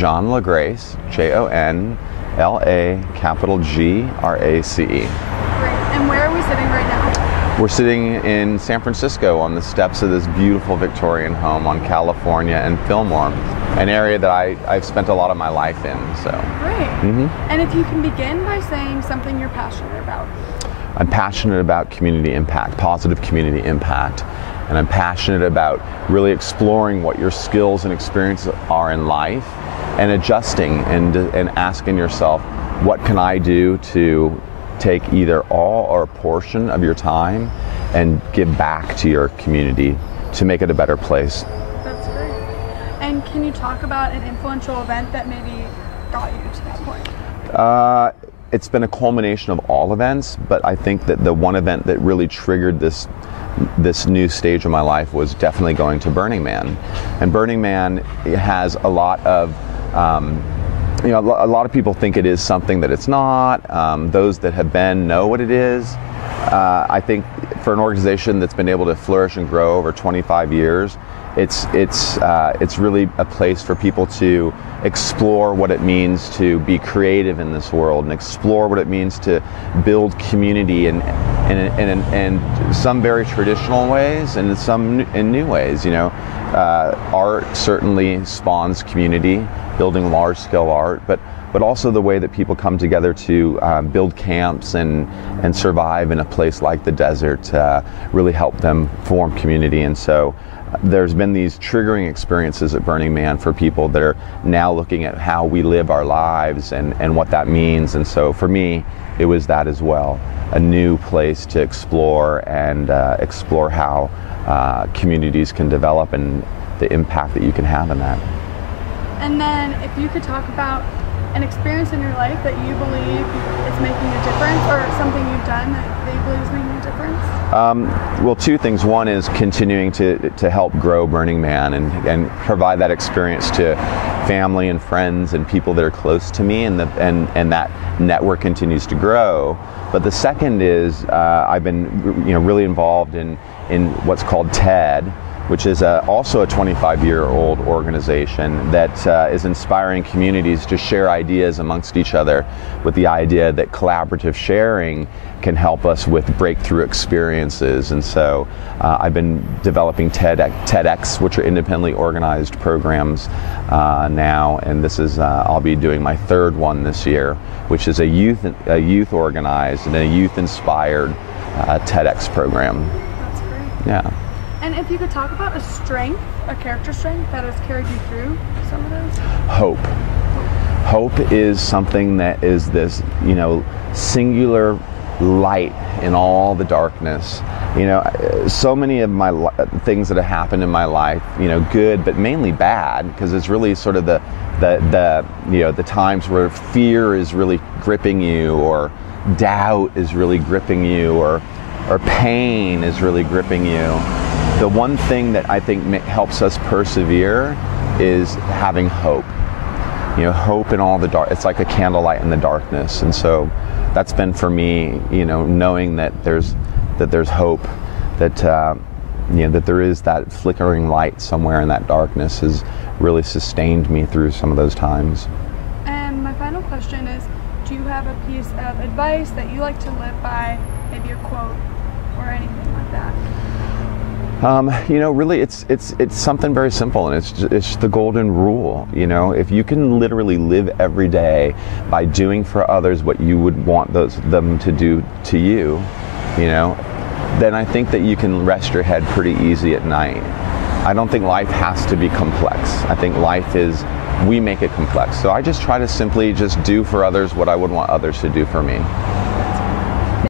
Jon LaGrace, JONLAGRACE. Great. And where are we sitting right now? We're sitting in San Francisco on the steps of this beautiful Victorian home on California and Fillmore, an area that I've spent a lot of my life in. So. Great. And if you can begin by saying something you're passionate about. I'm passionate about community impact, positive community impact. And I'm passionate about really exploring what your skills and experiences are in life and adjusting and asking yourself, what can I do to take either all or a portion of your time and give back to your community to make it a better place. That's great. And can you talk about an influential event that maybe got you to that point? It's been a culmination of all events, but I think that the one event that really triggered this new stage of my life was definitely going to Burning Man. And Burning Man has a lot of a lot of people think it is something that it's not. Those that have been know what it is. I think for an organization that's been able to flourish and grow over 25 years, it's really a place for people to explore what it means to be creative in this world and explore what it means to build community in some very traditional ways and some in new ways. Art certainly spawns community, building large-scale art, but also the way that people come together to build camps and survive in a place like the desert really help them form community. And so there's been these triggering experiences at Burning Man for people that are now looking at how we live our lives and what that means. And so for me, it was that as well, a new place to explore and explore how communities can develop and the impact that you can have in that. And then if you could talk about an experience in your life that you believe is making a difference, or something you've done that you believe is making a difference? Well, two things. One is continuing to help grow Burning Man and provide that experience to family and friends and people that are close to me, and that network continues to grow. But the second is I've been really involved in what's called TED, which is also a 25-year-old organization that is inspiring communities to share ideas amongst each other, with the idea that collaborative sharing can help us with breakthrough experiences. And so I've been developing TEDx, which are independently organized programs now, and this is I'll be doing my third one this year, which is a youth organized and a youth-inspired TEDx program. That's great. Yeah. And if you could talk about a strength, a character strength that has carried you through some of those? Hope. Hope is something that is this, singular light in all the darkness. So many of my things that have happened in my life, good, but mainly bad, because it's really sort of the times where fear is really gripping you, or doubt is really gripping you, or pain is really gripping you. The one thing that I think helps us persevere is having hope. Hope in all the dark. It's like a candlelight in the darkness. And so that's been for me, knowing that there's hope, that that there is that flickering light somewhere in that darkness has really sustained me through some of those times. And my final question is, do you have a piece of advice that you like to live by, maybe a quote or anything like that? Really, it's something very simple, and it's the golden rule. If you can literally live every day by doing for others what you would want them to do to you, then I think that you can rest your head pretty easy at night. I don't think life has to be complex. I think we make it complex. So I just try to simply just do for others what I would want others to do for me.